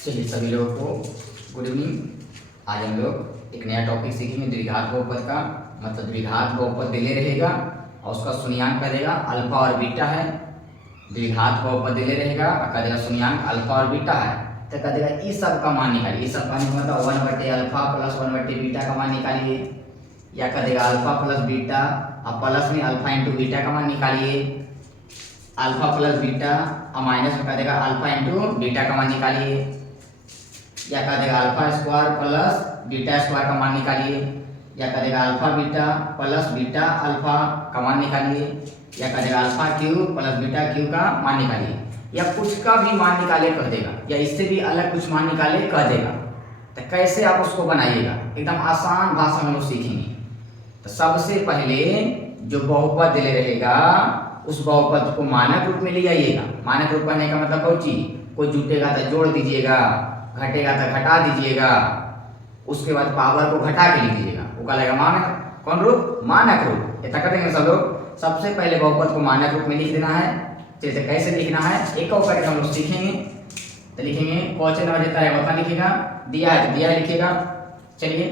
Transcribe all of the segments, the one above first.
चलिए सभी लोगों को गुड इवनिंग। आज हम लोग एक नया टॉपिक सीखेंगे द्विघात बहुपद का। मतलब द्विघात बहुपद दिले रहेगा और उसका शून्यांक कर देगा अल्फा और बीटा है। द्विघात बहुपद दिले रहेगा और कह देगा शून्यांक अल्फा और बीटा है, तो कह देगा इस सब का मान निकालिए। इस सब का मतलब 1/अल्फा प्लस 1/बीटा का मान निकालिए, या कह देगा अल्फा प्लस बीटा और प्लस में अल्फा इंटू बीटा का मान निकालिए। अल्फा प्लस बीटा और माइनस में कह देगा अल्फा इंटू बीटा का मान निकालिए, या कह देगा alpha square plus beta square का मान निकालिए, या कह देगा alpha beta plus beta alpha का मान निकालिए, या कह देगा alpha cube plus beta cube का मान निकालिए, या कुछ का भी मान निकाले कह देगा, या इससे भी अलग कुछ मान निकाले कह देगा। तो कैसे आप उसको बनाइएगा, एकदम आसान भाषा में लोग सीखेंगे। तो सबसे पहले जो बहुपद दिले रहेगा उस बहुपद को मानक रूप में ले जाइएगा। मानक रूप करने का मतलब कोई चीज, कोई जुटेगा तो जोड़ दीजिएगा, घटेगा तो घटा दीजिएगा, उसके बाद पावर को घटा के लिख दीजिएगा, वो क्या लगेगा मानक। कौन रूप? मानक रूप। इतना कर देंगे सब लोग। सबसे पहले बहुपद को मानक रूप में लिख देना है। जैसे कैसे लिखना है एक और करके हम लोग सीखेंगे। तो लिखेंगे क्वेश्चन नंबर जितना है उतना लिखेगा, दिया है तो दिया लिखेगा। चलिए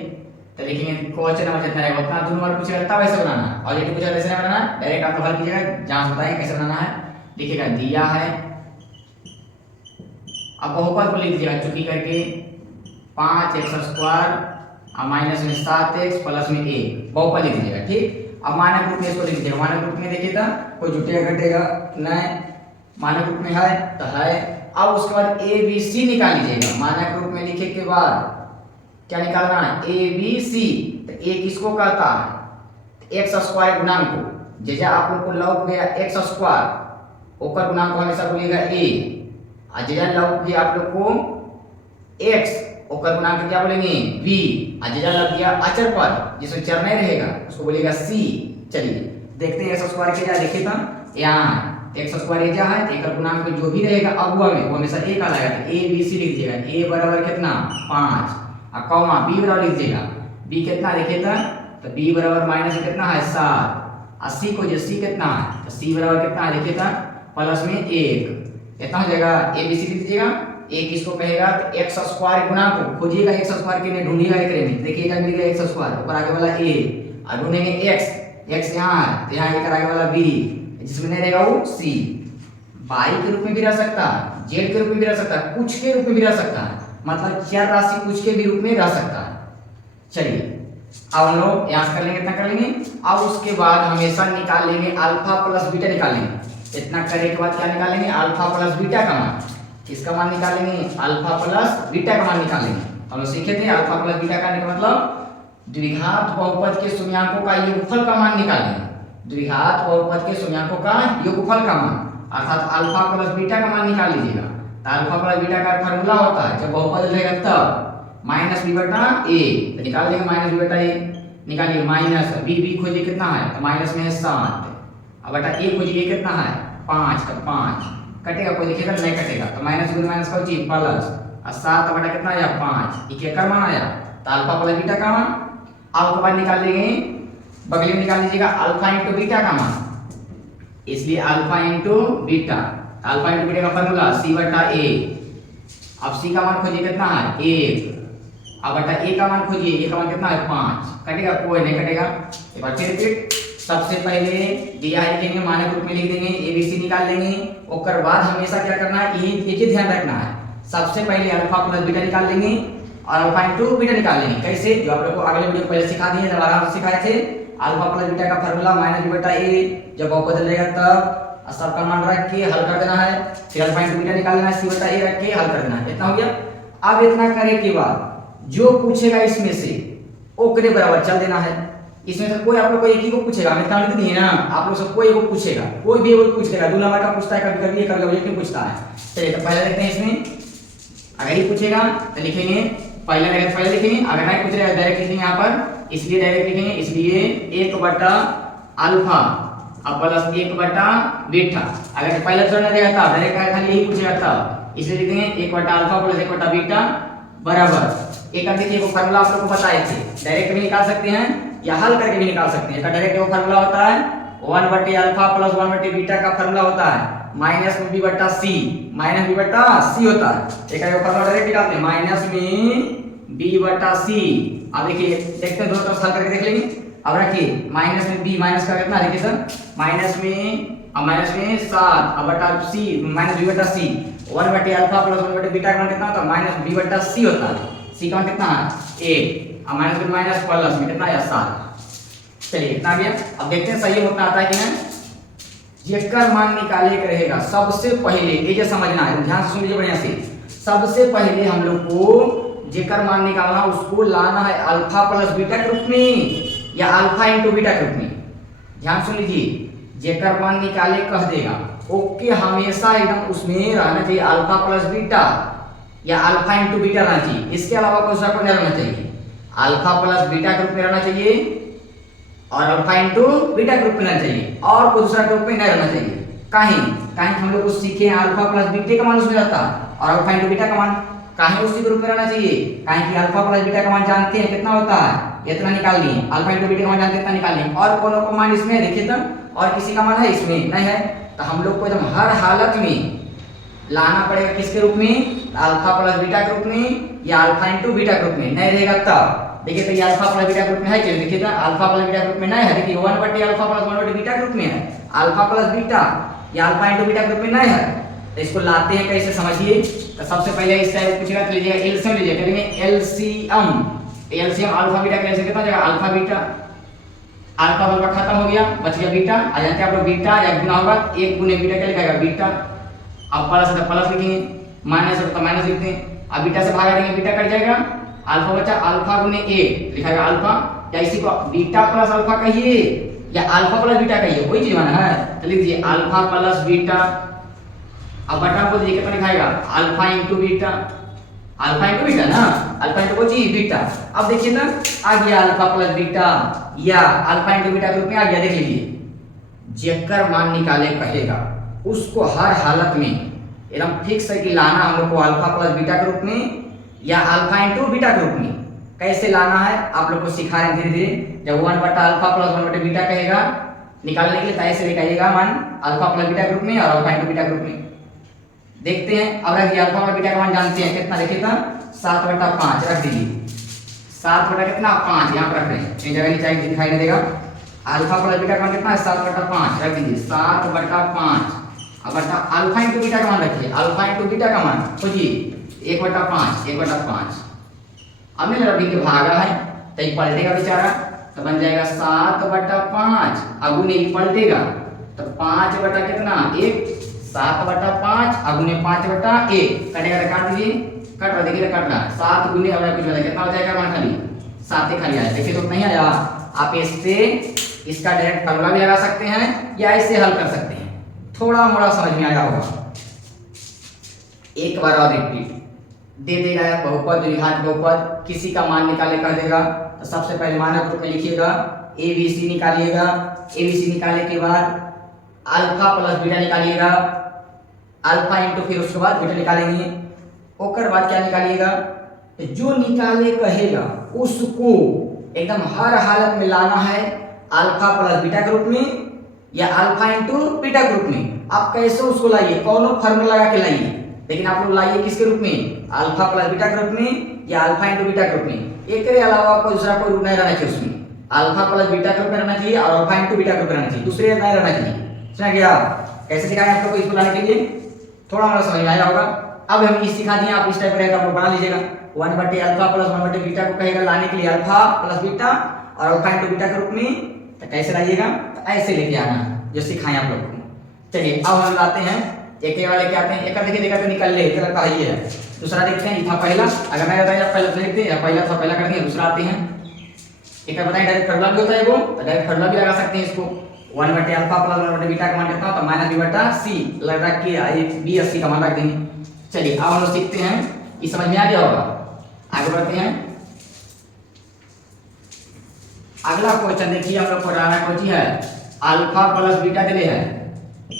तो लिखेंगे क्वेश्चन नंबर जितना है उतना, दोनों बार पूछेगा तब ऐसे बनाना है, और यदि पूछा वैसे नहीं बनाना, डायरेक्ट आप हल कीजिएगा, जहां बताएंगे कैसे बनाना है। लिखेगा दिया है, अब बहुपद को लिख दीजिएगा चुकी करके 5x² और माइनस में 7x प्लस में 1 बहुपद लिख दीजिएगा। ठीक, अब मानक रूप में इसको लिख दीजिएगा। मानक रूप में देखिए तो कोई जुटेगा घटेगा नहीं, मानक रूप में है तो है। अब उसके बाद ए बी सी निकाल लीजिएगा। मानक रूप में लिखे के बाद क्या निकालना है? A B C. तो ए किसको कहता है? x² गुणांक को। जैसे आप लोग को लौक गया x², ओकर गुणांक को हमेशा बोलिएगा a। अजय लग गया आप लोग को x, ओकर गुणांक क्या बोलेंगे v। अजय लग गया अचर पद जिसमें चर नहीं रहेगा उसको बोलेगा c। चलिए देखते हैं x² के क्या लिखे था। यहाँ x² क्या है, एकर गुणांक में जो भी रहेगा अगुआ में वो हमेशा a का लगेगा। a b c लिख दीजिएगा। a बराबर कितना 5 और कॉमा b बराबर लिख दीजिएगा। b कितना लिखे था, तो b बराबर माइनस कितना है 7 और c को जो c कितना है, तो c बराबर कितना है लिखे था प्लस में 1। इतना हो जाएगा। ए बी सी लिख दीजिएगा। ए किसको कहेगा, तो x² गुणांक को खोजिएगा। x² के लिए ढूंढिएगा एक में, देखिएगा मिल गया x², ऊपर आगे वाला a और ढूंढेंगे x यहाँ है तो यहाँ एक आगे वाला b, जिसमें नहीं रहेगा वो c। y के रूप में भी रह सकता है, z के रूप में भी रह सकता है, कुछ के रूप में भी रह सकता है, मतलब चर राशि कुछ के भी रूप में रह सकता है। चलिए अब हम लोग यहाँ से कर लेंगे, इतना कर लेंगे। अब उसके बाद हमेशा निकाल लेंगे अल्फा प्लस बीटा निकालेंगे। इतना करने के बाद क्या निकालेंगे? अल्फा प्लस बीटा का मान। किसका मान निकालेंगे? अल्फा प्लस बीटा का मान निकालेंगे। हम लोग सीखे थे अल्फा प्लस बीटा का मतलब द्विघात बहुपद के शून्यांकों का योगफल का मान निकालेंगे। द्विघात बहुपद के शून्यांकों का योगफल का मान, अर्थात अल्फा प्लस बीटा का मान निकाल लीजिएगा। तो अल्फा प्लस बीटा का फार्मूला होता है जब बहुपद रहेगा तब माइनस बी बटा ए। तो निकाल देंगे माइनस बी बटा ए। निकालिए माइनस बी खोजिए कितना है, तो माइनस में है 7 अब बटा ए खोजिए कितना है 5, तो 5 कटेगा, कोई लिखेगा नहीं कटेगा, तो माइनस गुना माइनस का चीज प्लस और 7 बटा कितना आया 5। ये क्या मान आया, तो अल्फा प्लस बीटा का मान। अब के बाद निकाल लेंगे बगल में निकाल लीजिएगा अल्फा इंटू बीटा का मान, इसलिए alpha into beta. Alpha into beta का फार्मूला c बटा a। अब c का मान खोजिए कितना है 1, अब बटा a का मान खोजिए, a का मान कितना है 5, कटेगा कोई नहीं कटेगा। एक बार फिर रिपीट। सबसे पहले दिया है लिखेंगे, मानक रूप में लिख देंगे, ए बी सी निकाल लेंगे। उसके बाद हमेशा क्या करना है, ये ध्यान रखना है, सबसे पहले अल्फा प्लस बीटा निकाल लेंगे और अल्फा इंटू बीटा निकाल लेंगे। कैसे, जो आप लोग को अगले वीडियो में पहले सिखा दिए, जब आराम से सिखाए थे। अल्फा प्लस बीटा का फार्मूला माइनस बी बटा ए, जब बहुपद रहेगा तब सबका मान रख के हल कर देना है। फिर अल्फा इंटू बीटा निकालना है, सी बटा ए रख के हल कर देना है। इतना हो गया। अब इतना करने के बाद जो पूछेगा इसमें से ओकरे बराबर चल देना है। इसमें से कोई आप लोग को एक ही को पूछेगा, हमें इतना नहीं है ना, आप लोग से कोई एक को पूछेगा, कोई भी एक पूछ लेगा। 2 नंबर का पूछता है, कभी कभी एक कभी नहीं पूछता है। चलिए तो पहले देखते हैं इसमें। अगर ही पूछेगा तो लिखेंगे पहले लिखेंगे, अगर नहीं पूछ रहा डायरेक्ट लिखेंगे यहाँ पर, इसलिए डायरेक्ट लिखेंगे, इसलिए 1 बटा अल्फा अब प्लस 1 बटा बीटा। अगर पहले तो नहीं रहेगा तब डायरेक्ट खाली यही पूछेगा तब, इसलिए लिखेंगे 1 बटा अल्फा प्लस 1 बटा बीटा बराबर। एक देखिए वो फार्मूला आप लोग को बताए थे, डायरेक्ट भी निकाल सकते हैं या हल करके भी निकाल सकते हैं। डायरेक्ट वो फार्मूला होता है 1/अल्फा प्लस 1/बीटा का फार्मूला होता है माइनस में बी बट्टा सी, माइनस बी बट्टा सी होता है। एक फॉर्मूला डायरेक्ट निकालते हैं, माइनस में बी बट्टा सी। अब देखिए देखते हैं दोनों तरफ हल करके देख लेंगे। अब रखिए माइनस में बी, माइनस का कितना देखिए सर, माइनस में 7 अब बटा सी माइनस बी बटा सी, 1 बटे अल्फा प्लस 1 बटे बीटा का मान कितना होता है, माइनस बी बटा सी होता है। सी का मान कितना है 8, अब माइनस में माइनस प्लस में कितना है 7। चलिए इतना आ गया। अब देखते हैं सही उतना आता है कि नहीं। जेकर मान निकाले के रहेगा सबसे पहले, ये जो समझना है ध्यान से सुन लीजिए बढ़िया से। सबसे पहले हम लोग को जेकर मान निकालना, उसको लाना है अल्फा प्लस बीटा के रूप में या अल्फा इंटू बीटा के रूप में। ध्यान सुन लीजिए, जेकर मान निकाले कह देगा ओके, हमेशा एकदम उसमें रहना चाहिए अल्फा प्लस बीटा या अल्फा इंटू बीटा रहना चाहिए। इसके अलावा कोई दूसरा नहीं रहना चाहिए। अल्फा प्लस बीटा के रूप में रहना चाहिए और अल्फा इंटू बीटा के रूप में रहना चाहिए, और कोई दूसरा ग्रुप में नहीं रहना चाहिए। कहीं हम लोग कुछ सीखे अल्फा प्लस बीटा का मान उसमें रहता है और अल्फा इंटू बीटा का मान कहीं उसी ग्रुप में रहना चाहिए। कहीं कि अल्फा प्लस बीटा का मान जानते हैं कितना होता है, इतना निकाल लिए, अल्फा इंटू बीटा का मान जानते हैं इतना निकाल लिए, और कोनो का मान इसमें देखिए तो और किसी का मान है इसमें नहीं है, तो हम लोग को एकदम हर हालत में लाना पड़ेगा किसके रूप में, अल्फा प्लस बीटा के रूप में या अल्फा इंटू बीटा के रूप में। नहीं रहेगा तब देखिए तो ये अल्फा प्लस बीटा ग्रुप में है, चलिए देखिए तो अल्फा प्लस बीटा ग्रुप में नहीं है। देखिए 1 बटे अल्फा प्लस 1 बटे बीटा ग्रुप में है, अल्फा प्लस बीटा या अल्फा इंटू बीटा ग्रुप में नहीं है। तो इसको लाते हैं कैसे समझिए। तो सबसे पहले इस टाइप पूछेगा तो लीजिएगा एलसीएम लीजिए, करेंगे एलसीएम अल्फा बीटा का एलसीएम कितना जाएगा, अल्फा बीटा, अल्फा वाला खत्म हो गया, बच गया बीटा। आ जानते हैं आप लोग बीटा या गुना होगा 1 गुने बीटा क्या लिखेगा बीटा। अब प्लस है तो प्लस लिखेंगे, माइनस है तो माइनस लिखते हैं। अब बीटा से भागा देंगे बीटा कट जाएगा, अल्फा बचा अल्फा गुने 1 लिखाएगा अल्फा, या इसी को बीटा प्लस अल्फा कहिए या अल्फा प्लस बीटा कहिए, वही चीज माना है। तो लिख दीजिए अल्फा प्लस बीटा, अब बटा को दीजिए कितना लिखाएगा alpha into beta, alpha into beta ना, अल्फा इंटू को जी बीटा। अब देखिए ना आ गया अल्फा प्लस बीटा या अल्फा इंटू बीटा के रूप में आ गया। देख लीजिए जेकर मान निकाले कहेगा उसको हर हालत में एकदम फिक्स है कि लाना हम लोग को अल्फा प्लस बीटा के रूप में या अल्फा इंटू बीटा के रूप में। कैसे लाना है आप लोग को सिखा रहे हैं धीरे धीरे। जब 1 बटा अल्फा प्लस 1 बटे बीटा कहेगा निकालने के लिए, ऐसे निकालिएगा मान अल्फा प्लस बीटा के रूप में और अल्फा इंटू बीटा के रूप में। देखते हैं अब रख दिया अल्फा प्लस बीटा का मान जानते हैं कितना, देखिए तो 7 बटा 5 रख दीजिए, 7 बटा कितना 5 यहाँ पर रख रहे हैं, एक जगह नीचे दिखाई नहीं देगा। अल्फा प्लस बीटा का मान कितना है 7 बटा 5 रख दीजिए, 7 बटा 5। अब बटा अल्फा इंटू बीटा का मान रखिए, अल्फा इंटू बीटा का मान खोजिए 1 बटा 5, 1 बटा 5। अब नहीं लड़ा के भागा है तो ये पलटेगा बेचारा, तो बन जाएगा 7 बटा 5, अगुने ये पलटेगा तो 5 बटा कितना 1, 7 बटा 5 अगुने 5 बटा 1 कटेगा तो काट दीजिए, कट रहा देखिए कट रहा 7 गुने अब कुछ बता कितना हो जाएगा मान खाली 7 ही खाली आया। देखिए तो नहीं आया, आप इससे इसका डायरेक्ट फॉर्मूला भी लगा सकते हैं या ऐसे हल कर सकते हैं, थोड़ा मोड़ा समझ में आया होगा। एक बार और रिपीट दे देगा बहुपद द्विघात बहुपद, किसी का मान निकाले कह देगा तो सबसे पहले मानक रूप में लिखिएगा ABC निकालिएगा, ABC निकालने के बाद अल्फा प्लस बीटा निकालिएगा, अल्फा इंटू फिर उसके बाद बीटा निकालेंगे, ओकर बाद क्या निकालिएगा, जो निकाले कहेगा उसको एकदम हर हालत में लाना है अल्फा प्लस बीटा के रूप में या अल्फा इंटू बीटा के रूप में। आप कैसे उसको लाइए, कौन फॉर्मूला लगा के लाइए, लेकिन आप लोग लाइए किसके रूप में, अल्फा प्लस बीटा के रूप में या अल्फा इंटू बीटा के रूप में। एक के अलावा कोई दूसरा कोई रूप नहीं रहना चाहिए उसमें, अल्फा प्लस बीटा के रूप में रहना चाहिए और अल्फा इंटू बीटा के रूप में रहना चाहिए, दूसरे नहीं रहना चाहिए। समझ गया कैसे सिखाया आप लोग को इसको लाने के लिए, थोड़ा मोड़ा समझ में आया होगा। अब हम ये सिखा दिए, आप इस टाइप रहेगा आप लोग बना लीजिएगा। 1 बटे अल्फा प्लस 1 बटे बीटा को कहेगा लाने के लिए अल्फा प्लस बीटा और अल्फा इंटू बीटा के रूप में, तो कैसे लाइएगा, तो ऐसे लेके आना जो सिखाएं आप लोग को। चलिए अब हम लाते हैं एक वाले क्या आते हैं, एक देखिए देखा तो निकल ले एक का ही है। दूसरा देखते हैं, था पहला, अगर मैं बताया पहला तो लिखते हैं, पहला था पहला कर दिया, दूसरा आते हैं एक बताएं डायरेक्ट फॉर्मूला भी होता है वो, तो डायरेक्ट फॉर्मूला भी लगा सकते हैं इसको। 1 बटे अल्फा प्लस 1 बटे बीटा का मान कितना होता है माइनस बी बटा सी लगा के बी अस्सी का मान रख देंगे। चलिए अब हम लोग सीखते हैं, ये समझ में आ गया होगा। आगे बढ़ते हैं, अगला क्वेश्चन देखिए हम लोग पढ़ाना कौन सी है, अल्फा प्लस बीटा दिले है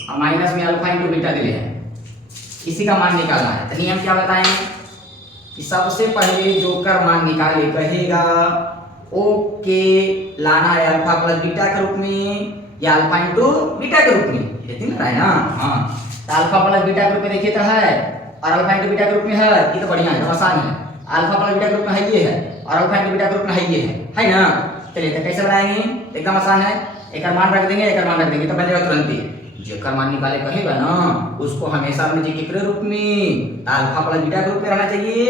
और माइनस में अल्फा इंटू बीटा दिले है, इसी का मान निकालना है। तो नियम क्या बताएंगे कि सबसे पहले जोकर मान निकाले कहेगा ओके लाना है अल्फा प्लस बीटा के रूप में या अल्फा इंटू बीटा के रूप में, ये तीन है ना। हाँ तो अल्फा प्लस बीटा के रूप में देखिए तो है, और अल्फा इंटू बीटा के रूप में है, ये तो बढ़िया है, तो आसान है। अल्फा प्लस बीटा के रूप में है ये है, और अल्फा इंटू बीटा के रूप में है ये है ना। चलिए तो कैसे बनाएंगे, एकदम आसान है। एक मान रख देंगे, एक मान रख देंगे, तो बन जाएगा तुरंत ही। जेकर मान निकाले कहेगा ना उसको हमेशा अपने जी के रूप में अल्फा प्लस बीटा के रूप में रहना चाहिए,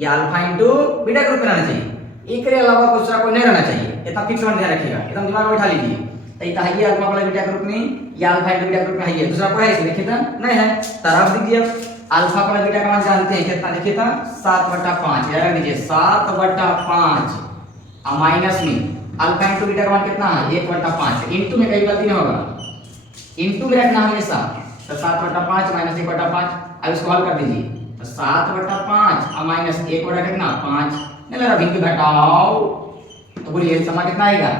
या अल्फा इंटू बीटा के रूप में रहना चाहिए। एक के अलावा कुछ दूसरा कोई नहीं रहना चाहिए, इतना फिक्स ध्यान रखिएगा, एकदम दिमाग में बैठा लीजिए। तो ये है अल्फा प्लस बीटा के रूप में या अल्फा इंटू बीटा के रूप में है ये, दूसरा कोई है इसमें देखिए तो नहीं है। तरफ दीजिए अल्फा प्लस बीटा का मान जानते हैं कितना, देखिए था 7/5, रख दीजिए 7/5, और माइनस में अल्फा इंटू बीटा का मान कितना है 1/5, इंटू में कहीं गलती नहीं होगा, इंटू में रखना हमेशा। तो 7/5 माइनस 1/5, अब इसको हल कर दीजिए, तो 7/5 और माइनस 1 बटा कितना 5, नहीं लगा भिन्न घटाओ, तो बोलिए समा कितना आएगा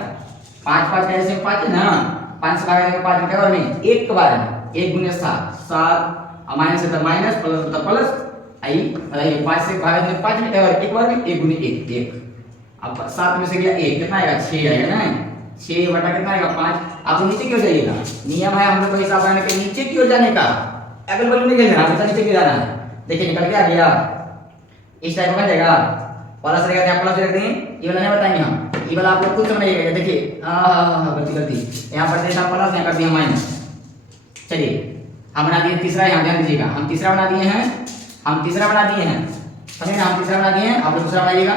5 कैसे 5 है ना, 5 से भाग देंगे 5 निकलेगा नहीं, एक के बार 1 गुने 7 और माइनस है तो माइनस, प्लस है तो प्लस, आई बताइए 5 से भाग देंगे 5 निकलेगा, एक बार में 1 गुने 1 1, अब 7 में से गया 1 कितना आएगा 6 आएगा ना, 6 बटा कितना आएगा 5। आपको नीचे क्यों जाइएगा, नियम है हम लोग का हिसाब लगाने के नीचे क्यों जाने का, अगल बगल नहीं खेलना, हमेशा नीचे क्यों जाना है। देखिए निकल के आ गया, इस टाइप का बन जाएगा, प्लस रहेगा क्या प्लस रख देंगे, ये वाला नहीं बताएंगे हम, ये वाला आप लोग खुद समझिएगा। देखिए गलती यहाँ पर देता प्लस, यहाँ कर दिया माइनस। चलिए हम बना दिए तीसरा, यहाँ ध्यान दीजिएगा, हम तीसरा बना दिए हैं, हम तीसरा बना दिए हैं, समझे ना, हम तीसरा बना दिए हैं, आप लोग दूसरा बनाइएगा।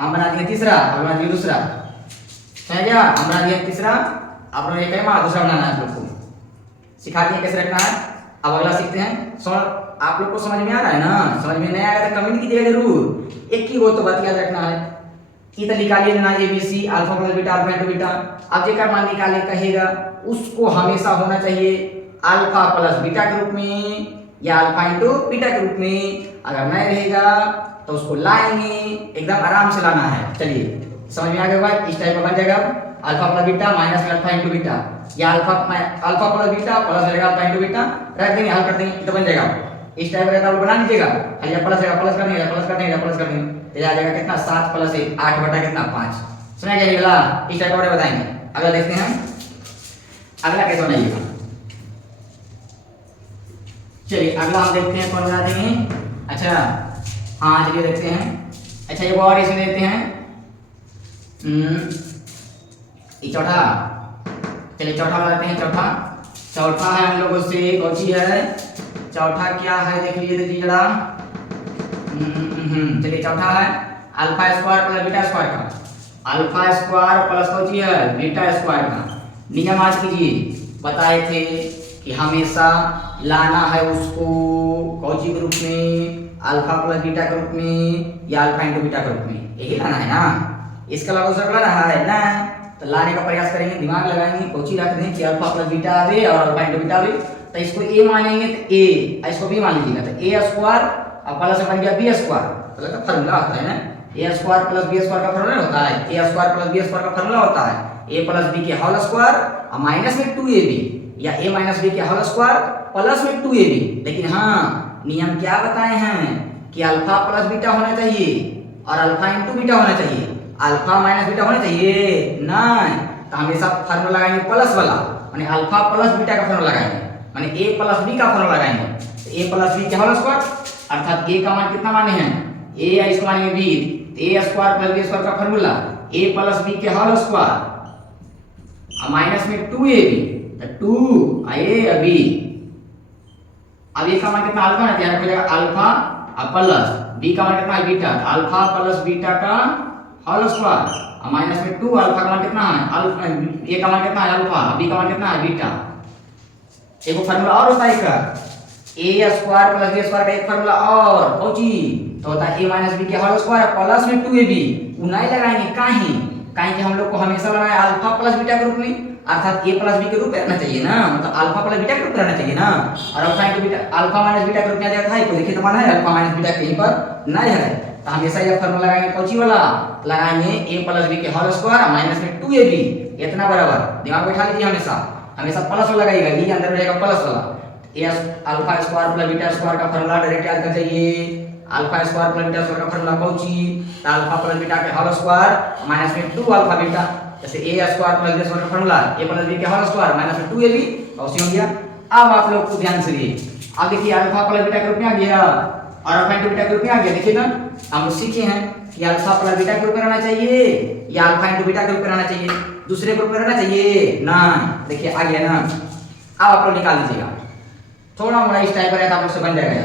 हम बना दिए तीसरा, आप बना दिए दूसरा, समझ गया, हम बना दिए तीसरा, आप लोग एक दूसरा बनाना है, आप लोग को सिखा दिए कैसे रखना है। अब अगला सीखते हैं। आप लोग को समझ में आ रहा है ना, समझ में नहीं आएगा तो कमेंट कीजिएगा जरूर, एक ही वो तो बात याद रखना है। ये तो निकालिए ना ABC alpha plus beta alpha into beta, अब जेकर मान निकाले कहेगा उसको हमेशा होना चाहिए अल्फा प्लस बीटा के रूप में या अल्फा इंटू बीटा के रूप में, अगर नहीं रहेगा तो उसको लाएंगे, एकदम आराम से लाना है। चलिए समझ में आ गया, इस टाइप का बन जाएगा अल्फा प्लस बीटा माइनस में अल्फा इंटू बीटा, या अल्फा प्लस बीटा प्लस रहेगा अल्फा इंटू बीटा, रख देंगे हल कर देंगे तो बन जाएगा। इस टाइप का आप बना लीजिएगा, खाली प्लस रहेगा प्लस कर देंगे, प्लस कर देंगे, प्लस कर देंगे, तो आ जाएगा कितना 7 + 1 8 बटा कितना 5। सुना क्या निकला, इस टाइप का बताएंगे। अगला देखते हैं, अगला कैसे बनाइएगा। चलिए अगला हम देखते हैं कौन बना देंगे। अच्छा हाँ चलिए देखते हैं। अच्छा ये और इसमें देखते हैं ये चौथा, चलिए चौथा बनाते हैं। चौथा है हम लोगों से कौन सी है, चौथा क्या है देख लीजिए जरा। चलिए चौथा है alpha square plus beta square का, अल्फा स्क्वायर प्लस कौन सी है बीटा स्क्वायर का। नियम आज कीजिए, बताए थे कि हमेशा लाना है उसको कौन सी के रूप में, अल्फा प्लस बीटा के रूप में या अल्फा इंटू बीटा के रूप में, यही लाना है ना, इसका अलावा दूसरा लाना है ना। तो लाने का प्रयास करेंगे, दिमाग लगाएंगे, कोची रख दें कि अल्फा प्लस बीटा आवे और अल्फा इंटू बीटा आवे, तो इसको a मानेंगे तो a, इसको b मान लीजिएगा तो a स्क्वायर और प्लस बन गया b स्क्वायर, मतलब का फार्मूला होता है ना, a square plus b square का फार्मूला होता है, a square plus b square का फार्मूला होता है a प्लस b के होल स्क्वायर और माइनस में 2ab, या a माइनस b के होल स्क्वायर प्लस में 2ab। लेकिन हाँ नियम क्या बताए हैं कि अल्फा प्लस बीटा होना चाहिए और अल्फा इंटू बीटा होना चाहिए, अल्फा माइनस बीटा होना चाहिए नहीं। तो हमेशा फार्मूला लगाएंगे प्लस वाला, माने अल्फा प्लस बीटा का फार्मूला लगाएंगे, माने a प्लस b का फार्मूला लगाएंगे। तो a प्लस b के होल स्क्वायर अर्थात a का मान कितना माने हैं a, या इसको मानेंगे b, तो a square plus b square का फार्मूला a प्लस b के होल स्क्वायर और माइनस में 2ab, तो 2a b। अब a का मान कितना अल्फा है, ध्यान रखिएगा अल्फा और प्लस b का मान कितना है बीटा, अल्फा प्लस बीटा का होल स्क्वायर और माइनस में 2, अल्फा का मान कितना है अल्फा, a का मान कितना है अल्फा, b का मान कितना है बीटा। एक फार्मूला और होता है इसका a square plus b square का एक फार्मूला और कौची तो होता है a माइनस b के होल स्क्वायर प्लस में 2ab। उनाई लगाएंगे काहे कि हम लोग को हमेशा लगाना है अल्फा प्लस बीटा के रूप में, अर्थात a प्लस b के रूप में रहना चाहिए ना, मतलब अल्फा प्लस बीटा के रूप में रहना चाहिए ना। और alpha into beta alpha minus beta के रूप में आ जाता है, तो देखिए तो माना है अल्फा माइनस बीटा कहीं पर नहीं है, तो हमेशा ये फार्मूला लगाएंगे कौची वाला, लगाएंगे a प्लस b के होल स्क्वायर माइनस में 2ab, इतना बराबर दिमाग बैठा लीजिए, हमेशा प्लस वाला लगाइएगा, b अंदर में रहेगा प्लस वाला। a alpha square plus beta square का फार्मूला डायरेक्ट याद कर जाइए, alpha square plus beta square का फार्मूला कौची, अल्फा प्लस बीटा के होल स्क्वायर माइनस में 2 अल्फा बीटा, जैसे a square plus b square का फार्मूला a प्लस b के होल स्क्वायर माइनस में 2ab, कौची हो गया अब आप लोग को ध्यान से देखिए, अब देखिए अल्फा प्लस बीटा के रूप में आ गया और अल्फा इंटू बीटा के रूप में आ गया। देखिए ना हम लोग सीखे हैं कि अल्फा प्लस बीटा के रूप में रहना चाहिए या अल्फा इंटू बीटा के रूप में रहना चाहिए, दूसरे ग्रुप में रहना चाहिए ना। देखिए आ गया ना। अब आप लोग निकाल दीजिएगा, थोड़ा मोड़ा इस टाइप का रहता आप लोग से बन जाएगा।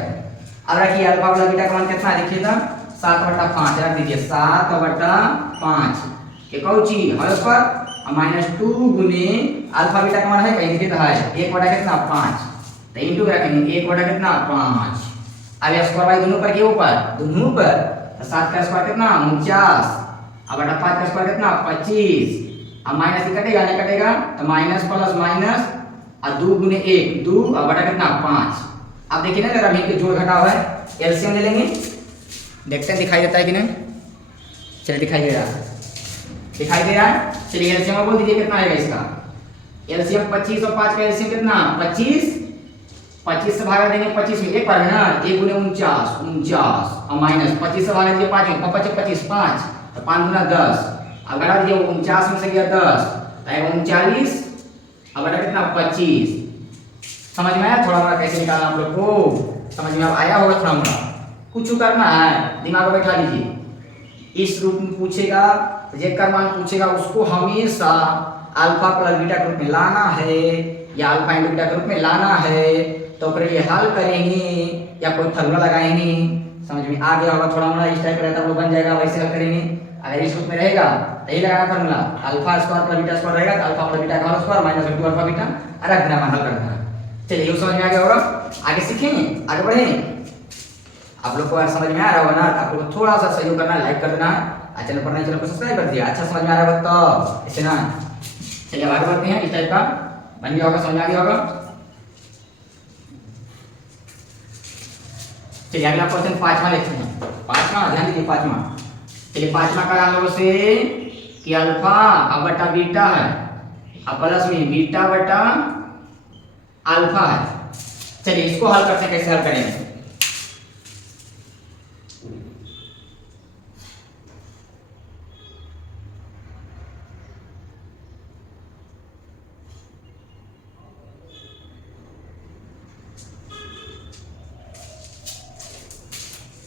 अब रखिए अल्फा प्लस बीटा का मान कितना है, देखिए ना 7/5 रख दीजिए, 7/5 के कौची हल पर -2 गुने अल्फा बीटा का मान है कहीं लिखित है 1/5 कितना 5, तो इंटू रखेंगे 1/5 कितना 5। अब स्क्वायर बाई दोनों पर के ऊपर दोनों पर, तो 7 का स्क्वायर कितना 49, अब 5 का स्क्वायर कितना 25, अब माइनस ही कटेगा नहीं कटेगा तो माइनस प्लस माइनस और 2 गुने 1 2 और बटा कितना 5। अब देखिए ना जरा के जोड़ घटाव है, एलसीएम ले लेंगे, देखते हैं दिखाई देता है कि नहीं। चलिए दिखाई दे रहा है, दिखाई दे रहा है। चलिए एलसीएम बोल दीजिए कितना आएगा इसका, एलसीएम 25 और 5 का एलसीएम कितना 25, 25 से भागा देंगे 25 में एक बार है ना 1 गुने 49 और माइनस 25 से भागा दीजिए 5 में 25 5 तो 5 गुना 10, अब घटा दीजिए 49 में से गया 10 तो आएगा 39 अब बटा कितना 25। समझ में आया थोड़ा मोड़ा कैसे निकालना आप लोग को, समझ में अब आया होगा थोड़ा मोड़ा। कुछ करना है दिमाग में बैठा लीजिए, इस रूप में पूछेगा जेकर मान पूछेगा उसको हमेशा अल्फा प्लस बीटा के रूप में लाना है या अल्फा इंटू बीटा के रूप में लाना है, तो फिर ये हल करेंगे या कोई फॉर्मूला लगाएंगे। समझ में आ गया होगा थोड़ा मोड़ा, इस टाइप रहता है वो बन जाएगा, वैसे हल करेंगे। अगर इस रूप में रहेगा तो यही लगाना formula, alpha square plus beta square रहेगा तो अल्फा प्लस बीटा का whole square minus 2 alpha beta रख देना, हल कर देना। चलिए ये समझ में आ गया होगा, आगे सीखेंगे आगे बढ़ेंगे। आप लोग को समझ में आ रहा होगा ना, आप लोग को थोड़ा सा सहयोग करना, लाइक कर देना, चैनल पर नए चैनल को सब्सक्राइब कर दिया। अच्छा समझ में आ रहा होगा तो ऐसे ना। चलिए आगे बढ़ते हैं, इस टाइप का बन गया होगा, समझ में आ गया होगा। चलिए अगला क्वेश्चन 5वां लेते हैं, 5वां ध्यान दीजिए 5वां। चलिए 5वां का हम लोगों से कि अल्फा अब बटा बीटा है अब प्लस में बीटा बटा अल्फा है। चलिए इसको हल करते हैं, कैसे हल करेंगे।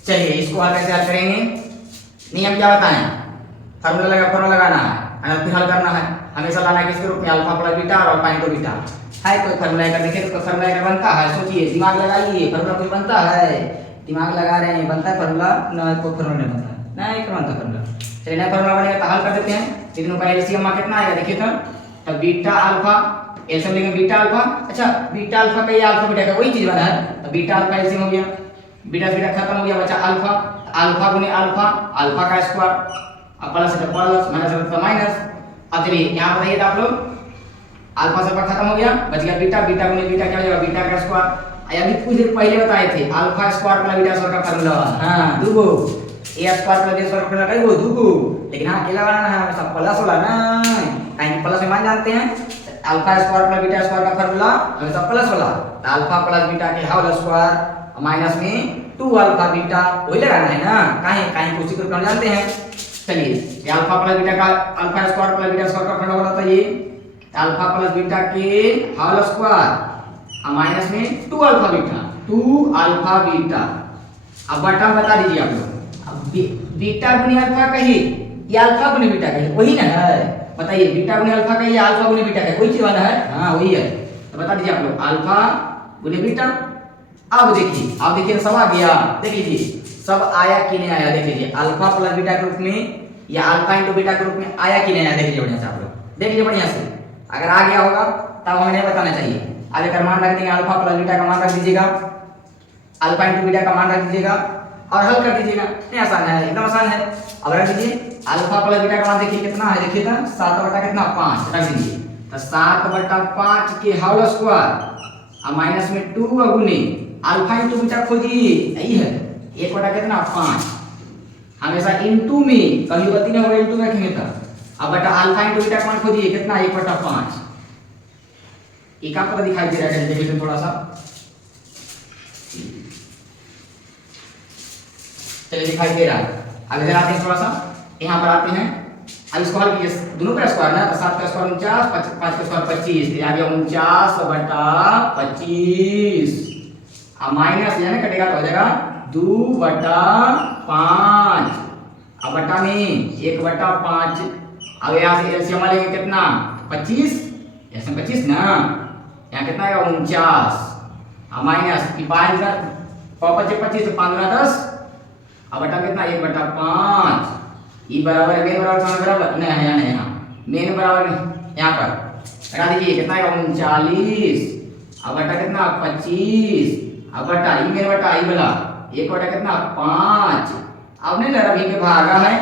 चलिए इसको हल कैसे हल करेंगे, नियम क्या बताएं, फॉर्मूला लगाना है, फिर हल करना है। हमेशा लाना है किसके रूप में अल्फा प्लस बीटा और अल्फा इंटू बीटा है। कोई फॉर्मूला अगर देखिए तो फॉर्मूला अगर बनता है, सोचिए दिमाग लगाइए, फॉर्मूला कोई बनता है, दिमाग लगा रहे हैं, बनता है फॉर्मूला ना, कोई फॉर्मूला नहीं बनता है, नहीं बनता फॉर्मूला। चलिए नया फॉर्मूला बनेगा तो हल कर देते हैं। तीनों का एलसीएम कितना आएगा देखिए तो बीटा अल्फा एलसीएम लेंगे बीटा अल्फा। अच्छा बीटा अल्फा का ये अल्फा बीटा का वही चीज बना है, तो बीटा अल्फा एलसीएम हो गया, बीटा बीटा खत्म हो गया, बचा अल्फा, अल्फा गुने अल्फा, अल्फा का स्क्वायर अब प्लस है प्लस माइनस है तो माइनस। अब चलिए यहाँ बताइए तो आप लोग अल्फा से खत्म हो गया, बच गया बीटा, बीटा गुने बीटा क्या हो जाएगा बीटा का स्क्वायर। अभी कुछ देर पहले बताए थे alpha square plus beta square का फार्मूला, हां दुगो ए स्क्वायर प्लस बी स्क्वायर का फार्मूला कई वो दुगो, लेकिन हां अकेला बनाना है हमेशा प्लस वाला ना, कहीं प्लस में मान जानते हैं alpha square plus beta square का फार्मूला हमेशा प्लस वाला, तो अल्फा प्लस बीटा के होल स्क्वायर माइनस में 2 अल्फा बीटा वही लगाना है ना, कहीं कुछ को कौन जानते हैं। चलिए ये अल्फा प्लस बीटा का alpha square plus beta square का फार्मूला होता है, ये अल्फा प्लस बीटा के होल स्क्वायर माइनस में 2 अल्फा बीटा। अब बटा बता दीजिए आप लोग, अब बीटा गुने अल्फा कहिए या अल्फा गुने बीटा कहिए, वही ना है, बताइए बीटा गुने अल्फा कहिए या अल्फा गुने बीटा कहिए, कोई चीज वाला है, हां वही है। तो बता दीजिए आप लोग अल्फा गुने बीटा। अब देखिए सब आ गया, देख लीजिए सब आया कि नहीं आया, देख लीजिए अल्फा प्लस बीटा के रूप में या अल्फा इंटू बीटा के रूप में आया कि नहीं आया, देख लीजिए बढ़िया से आप लोग, देख लीजिए बढ़िया से। अगर आ गया होगा तब हमें नहीं बताना चाहिए, आगे का मान रख देंगे, अल्फा प्लस बीटा का मान रख दीजिएगा, अल्फा इंटू बीटा का मान रख दीजिएगा और हल कर दीजिएगा। नहीं आसान है, एकदम आसान है। अब रख दीजिए अल्फा प्लस बीटा का मान देखिए कितना है, देखिए तो 7 बटा कितना 5 रख दीजिए, तो 7 बटा 5 के होल स्क्वायर और माइनस में 2 गुने अल्फा इंटू बीटा खोजिए, यही है 1 बटा कितना 5, हमेशा इंटू में कभी गलती ना हो इंटू में रखेंगे तो। अब बटा अल्फा इंटू बीटा का मान खोजिए कितना 1 बटा 5, एक आप पता दिखाई दे रहा है, देखिए थोड़ा सा, चलिए दिखाई दे रहा है। आगे आते हैं थोड़ा सा, यहाँ पर आते हैं अब इसको हल कीजिए, दोनों का स्क्वायर ना, तो 7 का स्क्वायर 49, 5 का स्क्वायर 25, तो आ गया 49/25 अब माइनस यानी कटेगा तो हो जाएगा 2/5 अब बटा में 1/5 अब यहाँ से एलसीएम लेंगे कितना 25 ऐसे 25 ना यहाँ कितना आएगा 49 अब माइनस 5 25 तो 5 10 अब बटा कितना 1/5 ई बराबर है मेन बराबर बराबर नहीं है नहीं यहाँ मेन बराबर यहाँ पर लगा दीजिए कितना आएगा 39 अब बटा कितना 25 अब बटा ई मेन बटा ई वाला 1 बटा कितना 5 अब नहीं लग रहा भी के भागा है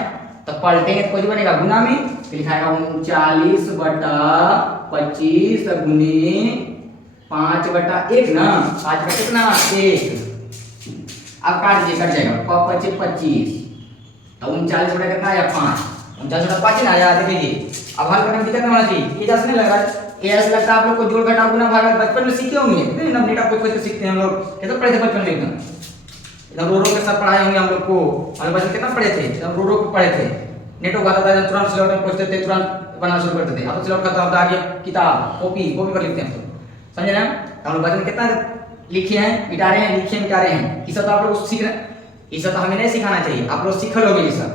तो पलटेंगे तो कुछ बनेगा गुना में तो लिखाएगा 39/25 गुने 5/1 ना 5 बटा कितना 1 अब काट दीजिए कट जाएगा 5 25 तो 39 बटा कितना आया 5 49/5 ना आया देखिए अब हल करने में दिक्कत नहीं होना चाहिए ये जैसे नहीं लग रहा है ये ऐसा लगता है आप लोग को जोड़ घटाव गुना भागा बचपन में सीखे होंगे नहीं ना नेटा कुछ कुछ सीखते हैं हम लोग ये तो पढ़े थे बचपन में एकदम रो रो के साथ पढ़ाए होंगे हम लोग को और बचपन कितना पढ़े थे एकदम रो रो के पढ़े थे नेटो खाता था तुरंत सिलौट में पूछते थे तुरंत बनाना शुरू करते थे अब तो सिलौट खत्म होता है किताब कॉपी पर लिखते हैं तो समझे ना हम लोग बचपन कितना लिखे हैं मिटा रहे हैं लिखे मिटा रहे हैं ये सब तो आप लोग सीख रहे ये सब तो हमें नहीं सिखाना चाहिए आप लोग सीख लोगे ये सब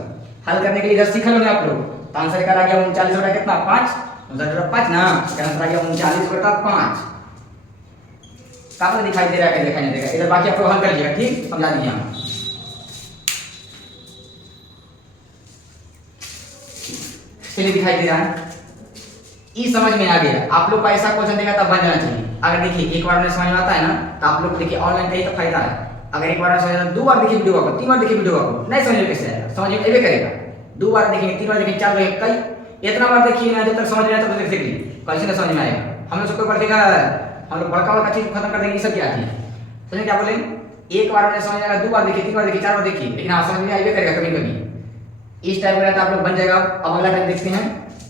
हल करने के लिए इधर सीख लोगे आप लोग तो आंसर कर आ गया 39 बटा कितना 5 5 ना इसका आंसर आ गया 39/5 काफी दिखाई दे रहा है दिखाई नहीं देगा इधर बाकी आप लोग हल कर लीजिएगा ठीक समझा दिए हम चलिए दिखाई दे रहा है ये समझ में आ गया आप लोग को ऐसा क्वेश्चन देगा तब बन जाना चाहिए अगर देखिए एक बार में समझ में आता है ना तो आप लोग देखिए ऑनलाइन का ही तो फायदा है अगर एक बार समझ दो बार देखिए वीडियो को 3 बार देखिए वीडियो को नहीं समझ में कैसे आएगा समझ में अबे करेगा 2 बार देखेंगे 3 बार देखेंगे 4 बार कई इतना बार देखिए ना जब तक समझ में आता तब तक देखिए कैसे ना समझ में आएगा हम लोग सबको पढ़ेगा हम लोग बड़का वाला चीज खत्म कर देंगे ये सब क्या चीज समझे क्या बोलेंगे एक बार में समझ आएगा 2 बार देखिए 3 बार देखिए 4 बार देखिए लेकिन आप समझ में आएगा करेगा कभी कभी इस टाइप का आप लोग बन जाएगा अब अगला टाइप देखते हैं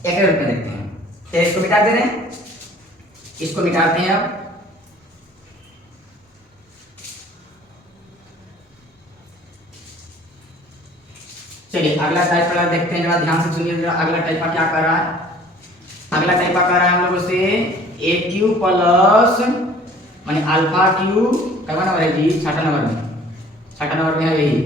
एक रूप में देखते हैं तो इसको मिटा दे रहे हैं इसको मिटाते हैं अब चलिए अगला टाइप वाला देखते हैं जरा ध्यान से सुनिए जरा अगला टाइप का क्या कर रहा है अगला टाइप का कर रहा है हम लोगों से AQ प्लस माने अल्फा क्यू कौन नंबर है जी 6 नंबर में है यही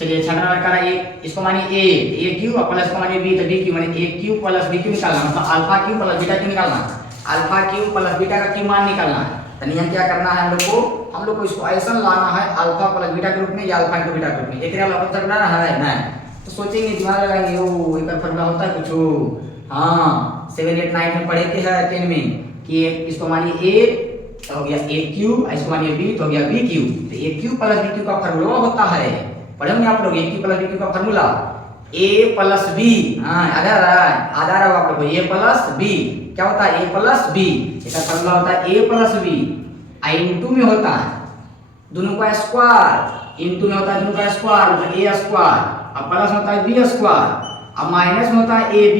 चलिए 6 नंबर का रहा इसको मानिए AQ और प्लस को मानिए B तो BQ माने AQ प्लस BQ निकालना मतलब alpha cube plus beta Q निकालना अल्फा क्यू प्लस बीटा का क्यू मान निकालना है तो नियम क्या करना है हम लोग को इसको ऐसा लाना है अल्फा प्लस बीटा के रूप में या अल्फा इनटू बीटा के रूप में एक वाला फॉर्मूला बनाना है नहीं तो सोचेंगे दिमाग लगाएंगे ओ एक फॉर्मूला होता है कुछ हां 7 8 9 में पढ़े थे 10 में कि इसको मानिए A तो हो गया AQ इसको मानिए B तो हो गया BQ तो AQ प्लस BQ का फॉर्मूला होता है पढ़े होंगे आप लोग AQ प्लस BQ का फॉर्मूला A प्लस B हां आधार होगा आप लोग को A प्लस B क्या होता है A प्लस B इसका फॉर्मूला होता है A plus B I into में होता है दोनों का स्क्वायर इनटू में होता है दोनों का स्क्वायर मतलब A स्क्वायर अब प्लस होता है B स्क्वायर अब माइनस में होता है AB